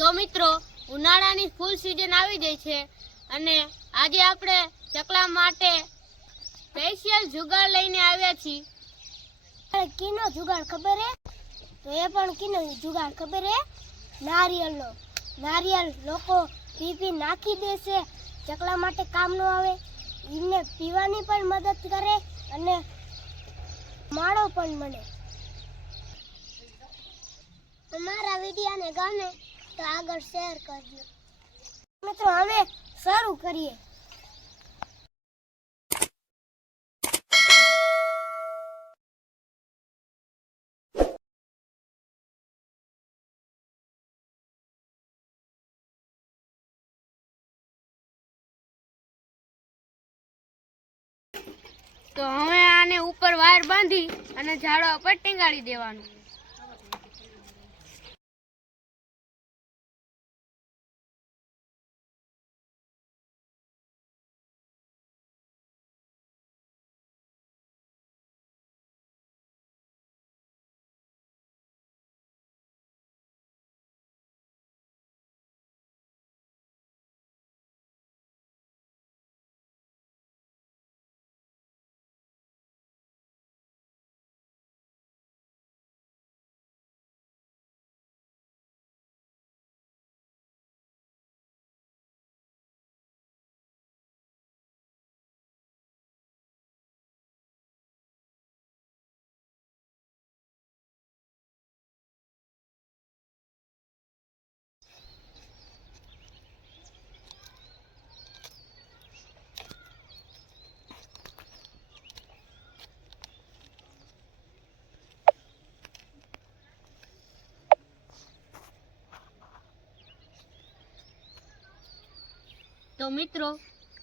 તો મિત્રો, ઉનાળાની ફૂલ સીઝન આવી ગઈ છે અને આજે આપણે ચકલા માટે સ્પેશિયલ જુગાડ લઈને આવ્યા છીએ. કીનો જુગાડ ખબર હે? તો એ પણ કીનો જુગાડ ખબર હે? નારિયેળનો. નારિયેળ લોકો પી નાખી દેશે, ચકલા માટે કામ ન આવે. એમને પીવાની પણ મદદ કરે અને માળો પણ મળે. અમારા વિડિયાને ગમે તો આગળ શેર કરજો. મિત્રો, હવે શરૂ કરીએ. તો હવે આને ઉપર વાયર બાંધી અને ઝાડવા પર ટીંગાડી દેવાનું. તો મિત્રો,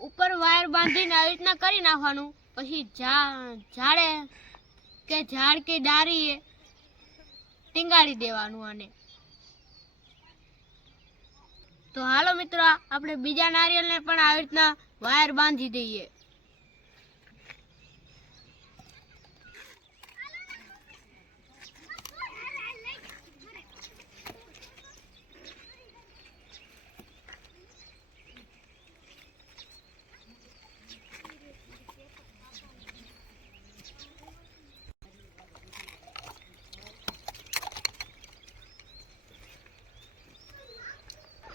ઉપર વાયર બાંધીને આવી રીતના કરી નાખવાનું. પછી ઝાડ કે ડાળીએ ટીંગાડી દેવાનું. આને તો હાલો મિત્રો, આપણે બીજા નારિયેળને પણ આવી રીતના વાયર બાંધી દઈએ.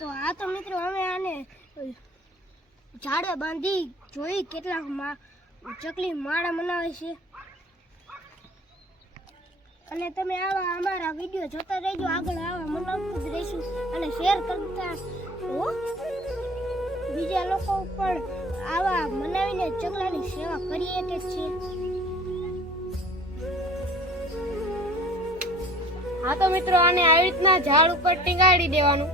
તો આ તો મિત્રો, હવે આને ઝાડે બાંધી જોઈ કેટલા ચકલી માળા બનાવે છે. અને તમે આવા અમારા વિડીયો જોતા રહેજો. આગળ આવા બનાવતું જ રહીશું અને શેર કરતા હો. બીજા લોકો પણ આવા બનાવીને ચકલાની સેવા કરીએ કે છે. હા તો મિત્રો, આને આવી રીતના ઝાડ ઉપર ટીંગાડી દેવાનું.